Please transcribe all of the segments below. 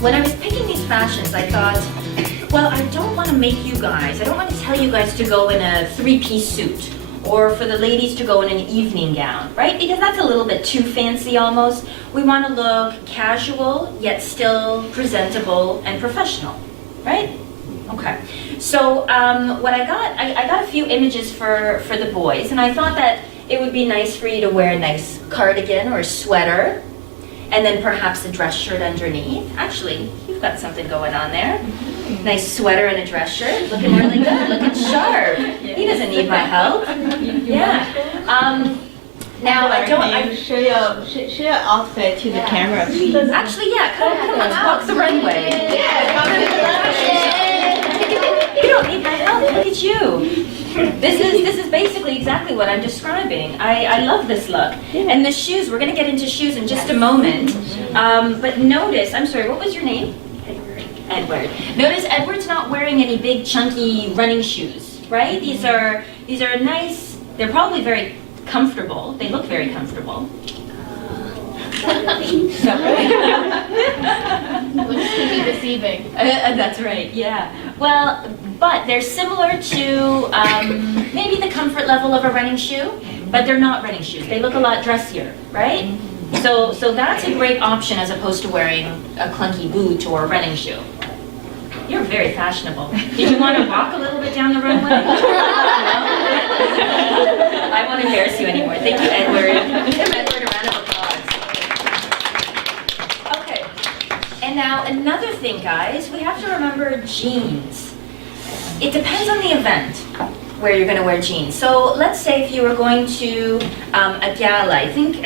when I was picking these fashions, I thought, well, I don't want to make you guys, I don't want to tell you guys to go in a three-piece suit or for the ladies to go in an evening gown, right? Because that's a little bit too fancy almost. We want to look casual, yet still presentable and professional, right? Okay. So what I got a few images for the boys, and I thought that it would be nice for you to wear a nice cardigan or a sweater, and then perhaps a dress shirt underneath. Actually, you've got something going on there. Nice sweater and a dress shirt, looking really good, looking sharp. He doesn't need my help. Yeah. Now I don't. Show your outfit to the camera, please. Actually, yeah. Come, let's walk the runway. You don't need my help. Look at you. This is basically exactly what I'm describing. I love this look. And the shoes. We're going to get into shoes in just a moment. But notice. I'm sorry. What was your name? Edward. Notice Edward's not wearing any big chunky running shoes, right? These are nice. They're probably very comfortable. They look very comfortable. Looks to be deceiving. That's right. Yeah. Well, but they're similar to maybe the comfort level of a running shoe, but they're not running shoes. They look a lot dressier, right? So that's a great option as opposed to wearing a clunky boot or a running shoe. You're very fashionable. Did you want to walk a little bit down the runway? No? I won't embarrass you anymore. Thank you, Edward. Give Edward a round of applause. Okay. And now another thing, guys, we have to remember jeans. It depends on the event where you're going to wear jeans. So let's say if you were going to a gala. I think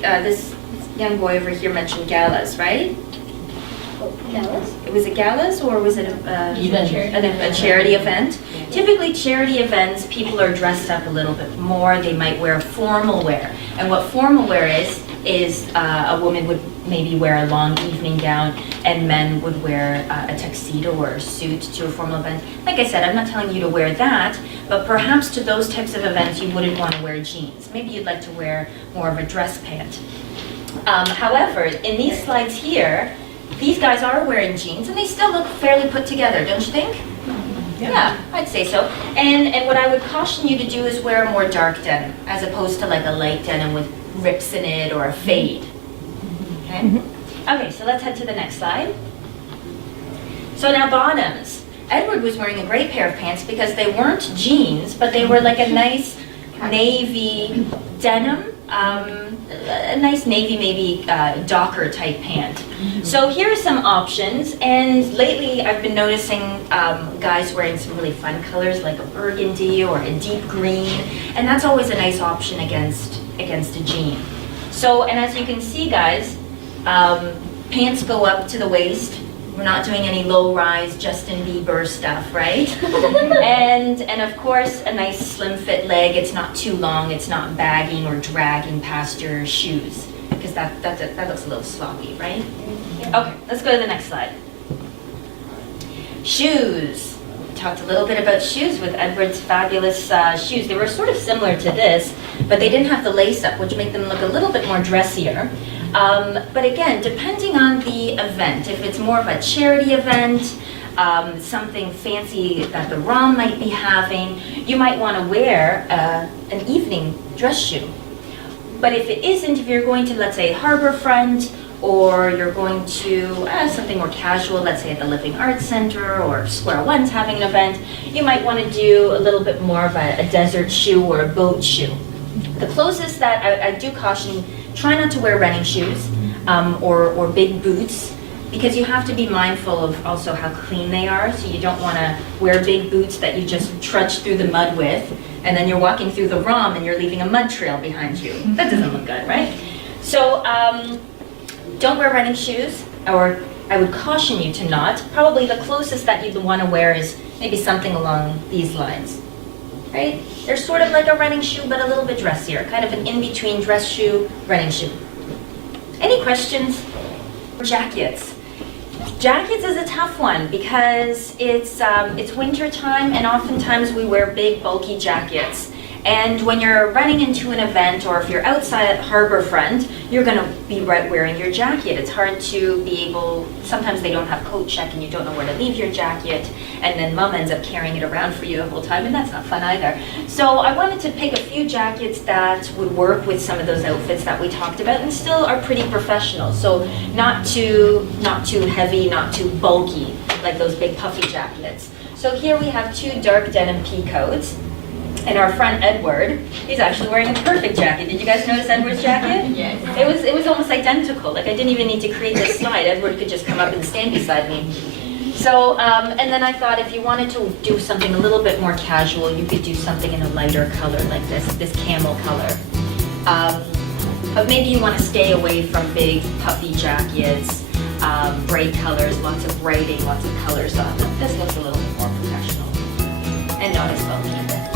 this young boy over here mentioned galas, right? Galas? Was it galas or was it a charity event? Typically charity events, people are dressed up a little bit more. They might wear formal wear. And what formal wear is a woman would maybe wear a long evening gown and men would wear a tuxedo or a suit to a formal event. Like I said, I'm not telling you to wear that, but perhaps to those types of events you wouldn't want to wear jeans. Maybe you'd like to wear more of a dress pant. However, in these slides here, these guys are wearing jeans and they still look fairly put together, don't you think? Yeah, I'd say so. And what I would caution you to do is wear a more dark denim as opposed to like a light denim with rips in it or a fade. Okay? Okay, so let's head to the next slide. So now bottoms. Edward was wearing a great pair of pants because they weren't jeans, but they were like a nice navy denim. A nice navy, maybe Docker type pant. So here are some options, and lately I've been noticing guys wearing some really fun colors like a burgundy or a deep green, and that's always a nice option against a jean. So, and as you can see, guys, pants go up to the waist. We're not doing any low-rise Justin Bieber stuff, right? and of course, a nice slim fit leg. It's not too long. It's not bagging or dragging past your shoes, because that looks a little sloppy, right? Okay, let's go to the next slide. Shoes. We talked a little bit about shoes with Edward's fabulous shoes. They were sort of similar to this, but they didn't have the lace up, which made them look a little bit more dressier. But again, depending on the event, if it's more of a charity event, something fancy that the ROM might be having, you might want to wear an evening dress shoe. But if it isn't, if you're going to, let's say, Harborfront, or you're going to something more casual, let's say at the Living Arts Center or Square One's having an event, you might want to do a little bit more of a desert shoe or a boat shoe. The closest that I do caution, try not to wear running shoes or big boots, because you have to be mindful of also how clean they are. So you don't want to wear big boots that you just trudge through the mud with, and then you're walking through the ROM and you're leaving a mud trail behind you. That doesn't look good, right? So don't wear running shoes, or I would caution you to not. Probably the closest that you'd want to wear is maybe something along these lines. Right? They're sort of like a running shoe, but a little bit dressier, kind of an in-between dress shoe, running shoe. Any questions? Jackets. Jackets is a tough one because it's winter time, and oftentimes we wear big, bulky jackets. And when you're running into an event or if you're outside at Harborfront, you're going to be wearing your jacket. It's hard to be able, sometimes they don't have coat check and you don't know where to leave your jacket, and then mom ends up carrying it around for you the whole time, and that's not fun either. So I wanted to pick a few jackets that would work with some of those outfits that we talked about and still are pretty professional. So not too heavy, not too bulky, like those big puffy jackets. So here we have 2 dark denim pea coats. And our friend Edward, he's actually wearing a perfect jacket. Did you guys notice Edward's jacket? Yes. It was almost identical. Like I didn't even need to create this slide. Edward could just come up and stand beside me. So, and then I thought if you wanted to do something a little bit more casual, you could do something in a lighter color like this camel color. But maybe you want to stay away from big puffy jackets, bright colors, lots of writing, lots of colors on them. This looks a little bit more professional and not as bulky.